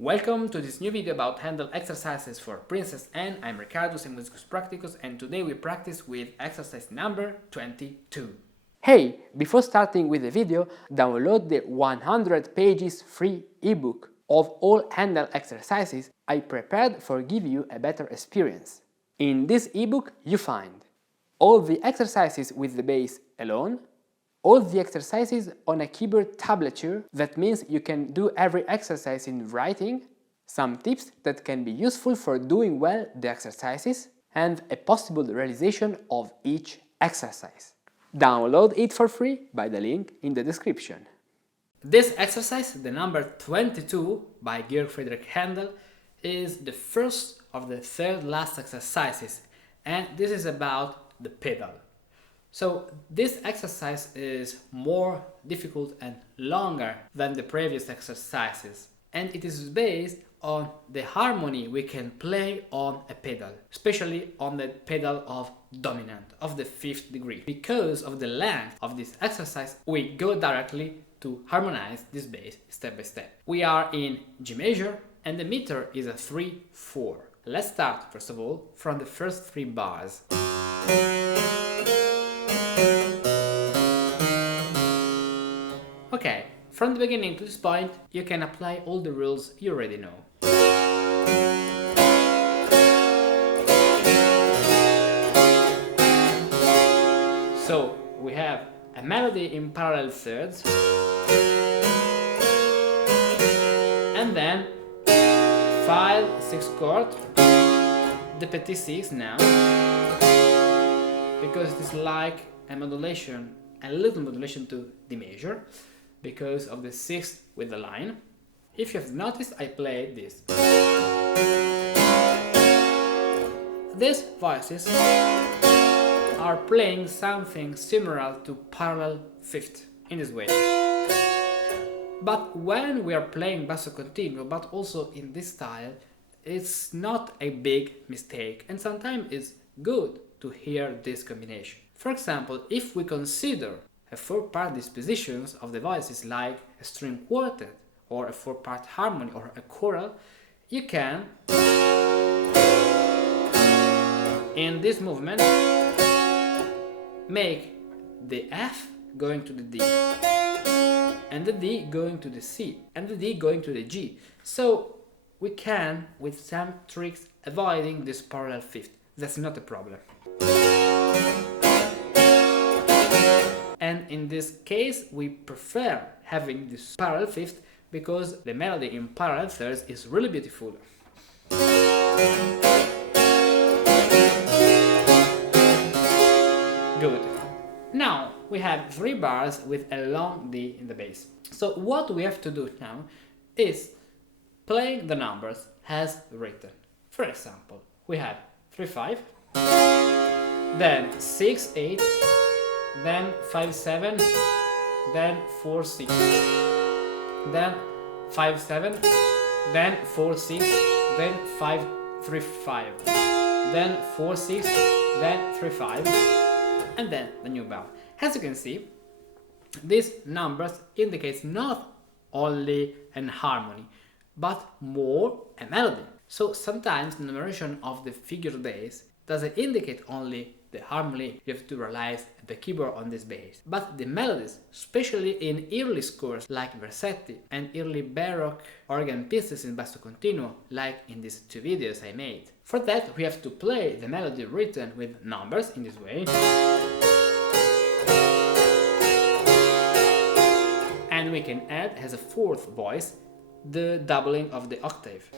Welcome to this new video about Handel exercises for Princess Anne. I'm Ricardo, Musicus Practicus, and today we practice with exercise number 22. Hey, before starting with the video, download the 100 pages free ebook of all Handel exercises I prepared for give you a better experience. In this ebook you find all the exercises with the bass alone, all the exercises on a keyboard tablature, that means you can do every exercise in writing, some tips that can be useful for doing well the exercises, and a possible realization of each exercise. Download it for free by the link in the description. This exercise, the number 22 by Georg Friedrich Handel, is the first of the third last exercises, and this is about the pedal. So this exercise is more difficult and longer than the previous exercises, and it is based on the harmony we can play on a pedal, especially on the pedal of dominant, of the 5th degree. Because of the length of this exercise, we go directly to harmonize this bass step by step. We are in G major and the meter is a 3/4. Let's start first of all from the first 3 bars. Okay, from the beginning to this point, you can apply all the rules you already know. So, we have a melody in parallel thirds, and then 5/6 chord, the petit 6 now, because it's like a modulation, a little modulation to D major, because of the 6th with the line. If you have noticed, I played this. These voices are playing something similar to parallel 5th, in this way. But when we are playing basso continuo, but also in this style, it's not a big mistake, and sometimes it's good to hear this combination. For example, if we consider a 4-part dispositions of the voices like a string quartet or a 4-part harmony or a choral, you can, in this movement, make the F going to the D, and the D going to the C, and the D going to the G. So we can, with some tricks, avoiding this parallel 5th. That's not a problem. And in this case, we prefer having this parallel 5th because the melody in parallel thirds is really beautiful. Good. Now we have 3 bars with a long D in the bass. So what we have to do now is play the numbers as written. For example, we have 3/5, then 6/8, then 5/7, then 4/6, then 5/7, then 4/6, then 5/3/5, then 4/6, then 3/5, and then the new bar. As you can see, these numbers indicates not only an harmony, but more a melody. So sometimes the numeration of the figure days doesn't indicate only the harmony you have to realize the keyboard on this bass, but the melodies, especially in early scores like Versetti and early Baroque organ pieces in basso continuo, like in these 2 videos I made. For that we have to play the melody written with numbers in this way, and we can add as a 4th voice the doubling of the octave.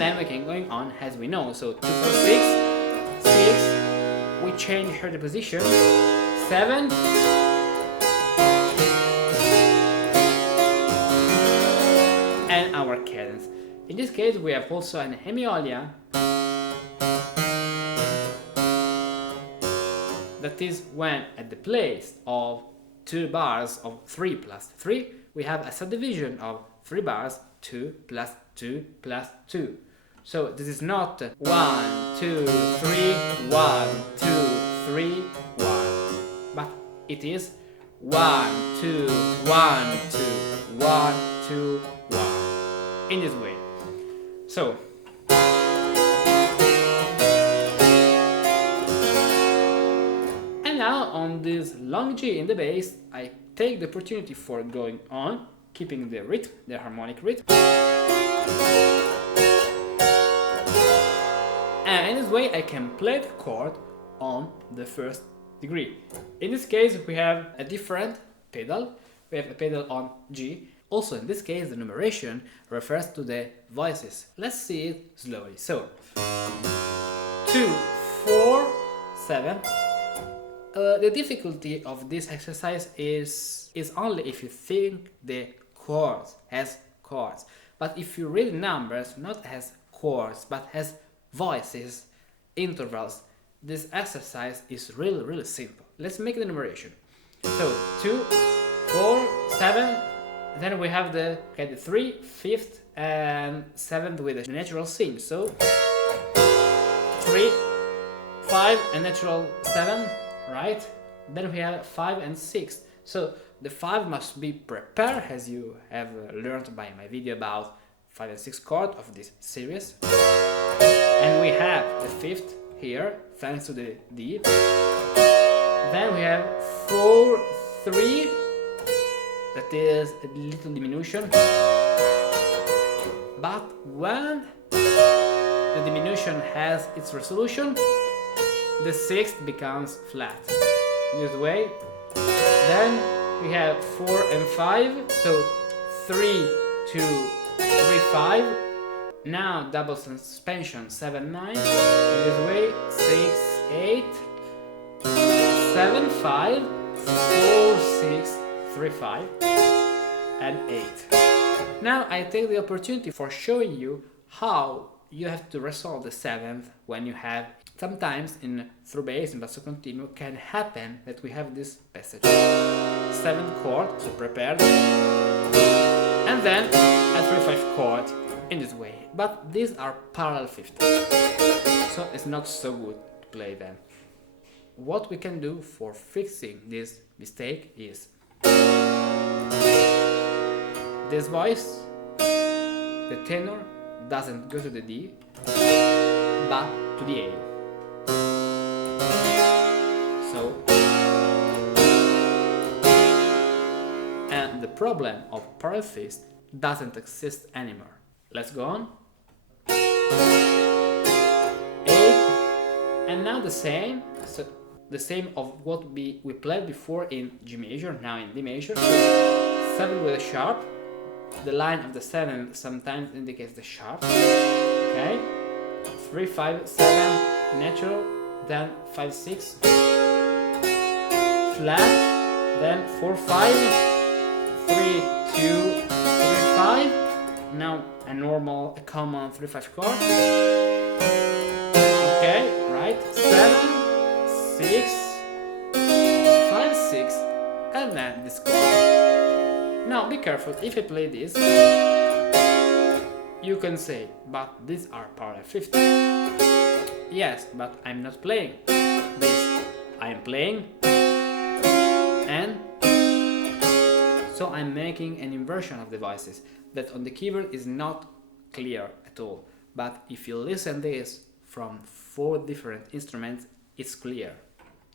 Then we can going on as we know. So 2 4 6, 6, we change here the position, 7, and our cadence. In this case we have also an hemiolia, that is when at the place of 2 bars of 3 plus 3 we have a subdivision of 3 bars, 2 plus 2 plus 2. So this is not 1, 2, 3, 1, 2, 3, 1, but it is 1, 2, 1, 2, 1, 2, 1. In this way. So, and now on this long G in the bass, I take the opportunity for going on, keeping the rhythm, the harmonic rhythm. And in this way I can play the chord on the first degree. In this case we have a different pedal. We have a pedal on G. Also in this case the numeration refers to the voices. Let's see it slowly. So 2, 4, 7. The difficulty of this exercise is only if you think the chords as chords. But if you read numbers not as chords but as voices, intervals, this exercise is really simple. Let's make the numeration. So 2, 4, 7, then we have the 3, 5th and 7th with a natural sing. So 3, 5 and natural 7, right? Then we have 5 and 6. So the 5 must be prepared, as you have learned by my video about 5 and 6 chord of this series. And we have the 5th here, thanks to the D. Then we have 4, 3, that is a little diminution. But when the diminution has its resolution, the 6th becomes flat. This way. Then we have 4 and 5, so 3, 2, 3, 5. Now double suspension 7, 9. In this way 6, 8, 7, 5, 4, 6, 3, 5, and 8. Now I take the opportunity for showing you how you have to resolve the 7th when you have. Sometimes in through bass and basso continuo can happen that we have this passage. 7th chord, so prepared, and then a 3/5 chord in this way. But these are parallel 5th, so it's not so good to play them. What we can do for fixing this mistake is this voice, the tenor doesn't go to the D, but to the A. So, and the problem of parallel 5th doesn't exist anymore. Let's go on. 8, and now the same. So the same of what we played before in G major, now in D major. So 7 with a sharp. The line of the 7 sometimes indicates the sharp. Okay. 3, 5, 7 natural, then 5, 6 flat, then 4, 5, 3, 2, 3, 5. Now a normal, a common 3/5 chord. Okay, right. 7, 6, 5, 6, and then this chord. Now be careful, if I play this, you can say, but these are parallel 5th. Yes, but I'm not playing this. I'm playing, and so I'm making an inversion of the voices that on the keyboard is not clear at all. But if you listen this from 4 different instruments, it's clear.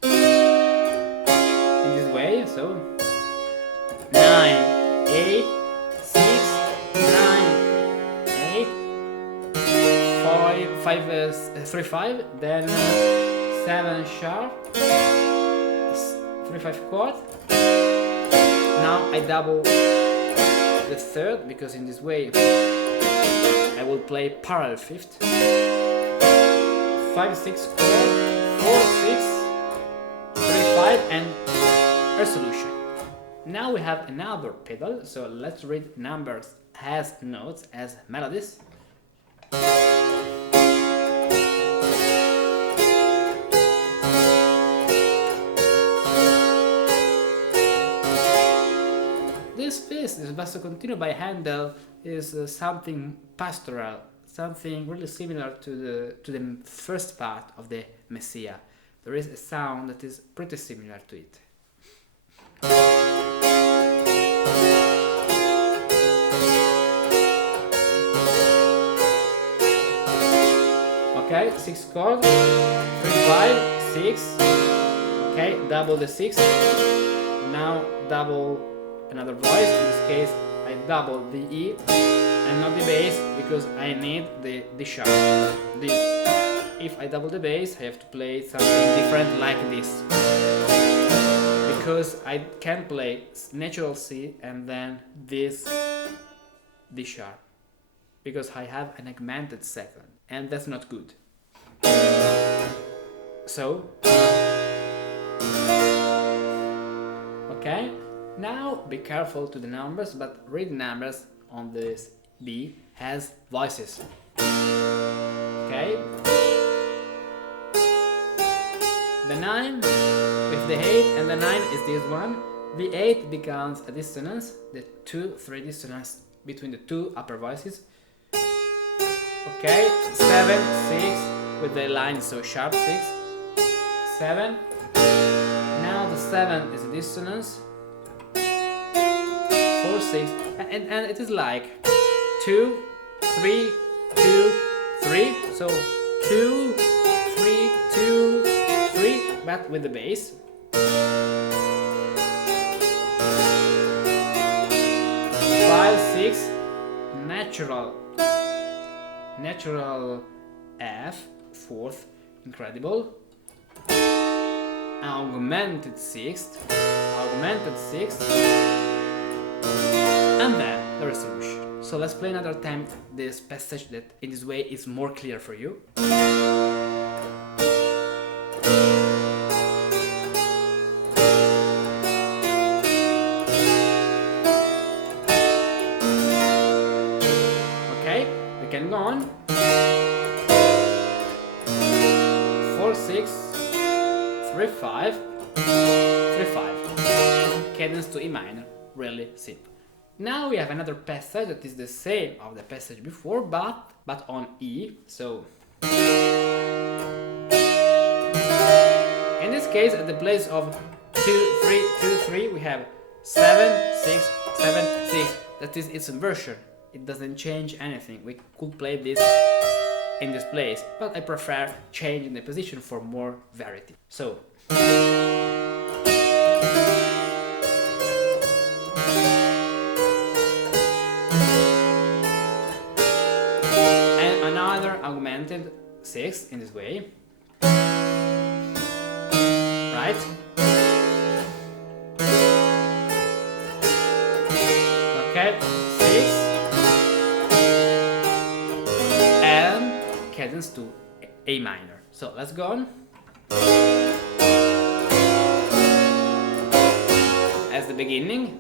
In this way, so 9, 8, 6, 9, 8, 5, 3, 5, then 7 sharp, 3/5 chord. Now I double the 3rd, because in this way I will play parallel 5th. 5, 6 chord, 4, 6, 3, 5, and resolution. Now we have another pedal, so let's read numbers as notes, as melodies. This piece, this basso continuo by Handel, is something pastoral, something really similar to the first part of the Messiah. There is a sound that is pretty similar to it. 6 chord, 3, 5, 6, okay, double the 6, now double another voice, in this case I double the E and not the bass because I need the D sharp. If I double the bass I have to play something different like this, because I can play natural C and then this D sharp, because I have an augmented second and that's not good. So, okay, now be careful to the numbers, but read numbers on this B has voices. Okay, the 9 with the 8 and the 9 is this one. The 8 becomes a dissonance, the 2-3 dissonance between the two upper voices. Okay, 7, 6 with the line so sharp, 6, 7. Now the 7 is a dissonance, 4, 6, and it is like 2, 3, 2, 3. So 2, 3, 2, 3, but with the bass. 5, 6, natural F, fourth, incredible. Augmented sixth, and then the resolution. So let's play another time this passage that in this way is more clear for you. Okay, we can go on. 4, 6, 3, 5, 3, 5. Cadence to E minor, really simple. Now we have another passage that is the same of the passage before, but on E. So in this case, at the place of 2, 3, 2, 3, we have 7, 6, 7, 6. That is its inversion. It doesn't change anything. We could play this in this place, but I prefer changing the position for more variety. So and another augmented 6 in this way, right? Okay, 6 and cadence to A minor. So let's go on. As the beginning.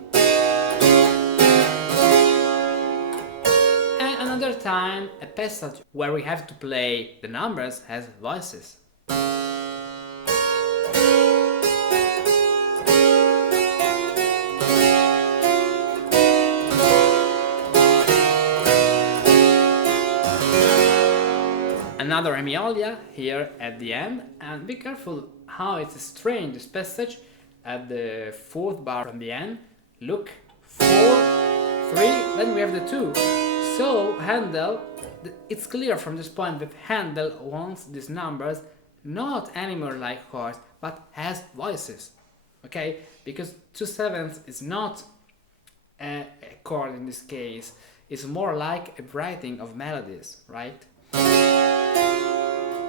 And another time a passage where we have to play the numbers has voices. Another hemiolia here at the end, and be careful how it's strange this passage at the fourth bar from the end. Look, 4, 3, then we have the 2. So Handel, it's clear from this point that Handel wants these numbers not anymore like chords, but has voices. Okay, because 2/7 is not a chord in this case, it's more like a writing of melodies, right?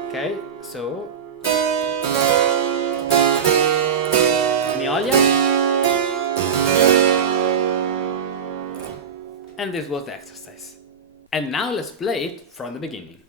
Okay, so hemiolia, and this was the exercise. And now let's play it from the beginning.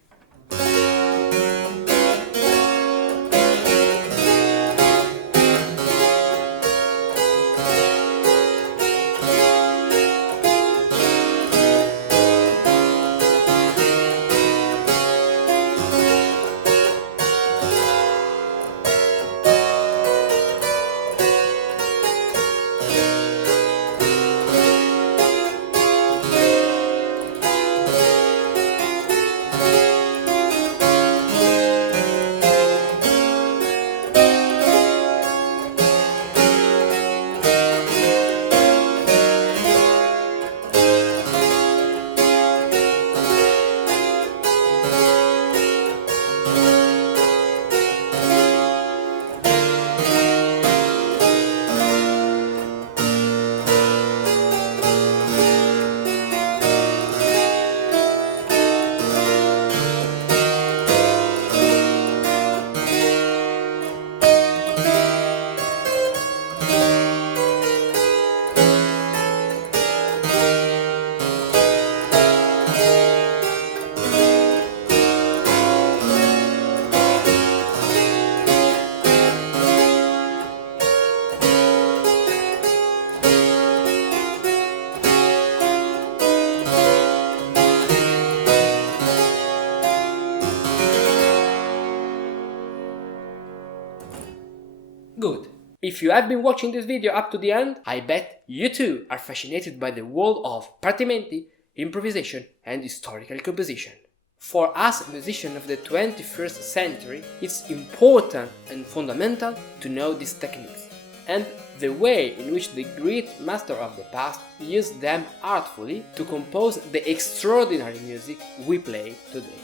if you have been watching this video up to the end, I bet you too are fascinated by the world of Partimenti, improvisation and historical composition. For us musicians of the 21st century, it's important and fundamental to know these techniques and the way in which the great master of the past used them artfully to compose the extraordinary music we play today.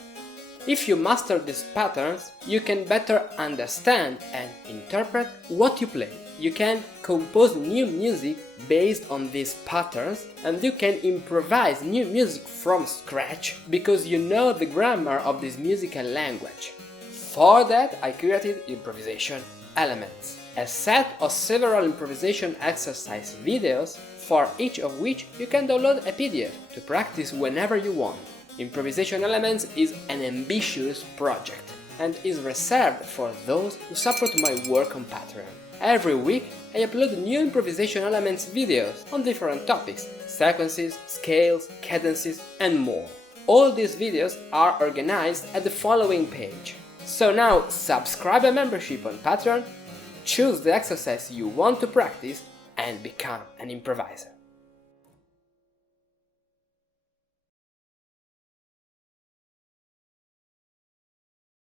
If you master these patterns, you can better understand and interpret what you play. You can compose new music based on these patterns, and you can improvise new music from scratch because you know the grammar of this musical language. For that, I created Improvisation Elements, a set of several improvisation exercise videos, for each of which you can download a PDF to practice whenever you want. Improvisation Elements is an ambitious project and is reserved for those who support my work on Patreon. Every week I upload new Improvisation Elements videos on different topics, sequences, scales, cadences and more. All these videos are organized at the following page. So now subscribe a membership on Patreon, choose the exercise you want to practice and become an improviser.